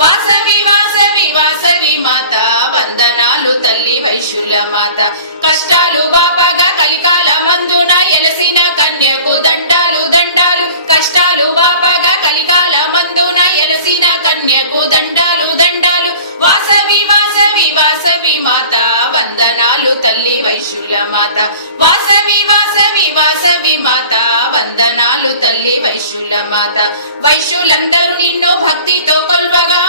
వాసవి వాసవి వాసవి మాత వందనాలు తల్లి వైశుల మాత కష్టాలు బాపగా కలికాల మందున ఎలసిన కన్యకు దండాలు దండాలు కష్టాలు బాపగా కలికాల మందున ఎలసిన కన్యకు దండాలు దండాలు వాసవి వాసవి వాసవి మాత వందనాలు తల్లి వైశుల మాత వాసవి వాసవి వాసవి మాత వందనాలు తల్లి వైశుల మాత వైశ్యులందరూ నిన్ను భక్తితో కొల్వగా